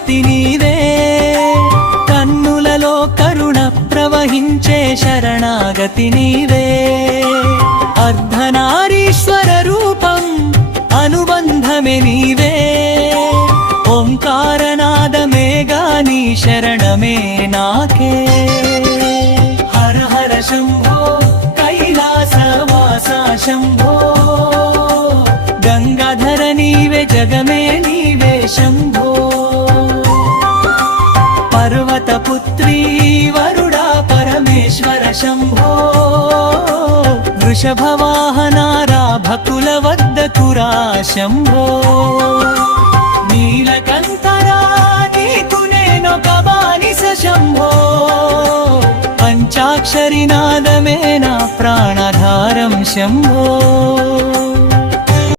జ్యోతి నీవే, కన్నులలో కరుణ ప్రవహించే శరణాగతి నీవే, అర్ధనారీశ్వర రూపం అనుబంధమే నీవే, ఓంకారనాదమేగా నీ శరణమే నాకే. హర హర శంభో కైలాసవాస శంభో, గంగాధర నీవే జగమే నీవే శంభో, పర్వతపుత్రీ వరుడా పరమేశ్వర శంభో, వృషభవాహనారా భకుల వద్దకురా శంభో, నీలకంఠరా నీకు నేనొక బానిస శంభో, పంచాక్షరి నాదమే నా ప్రాణధారం శంభో.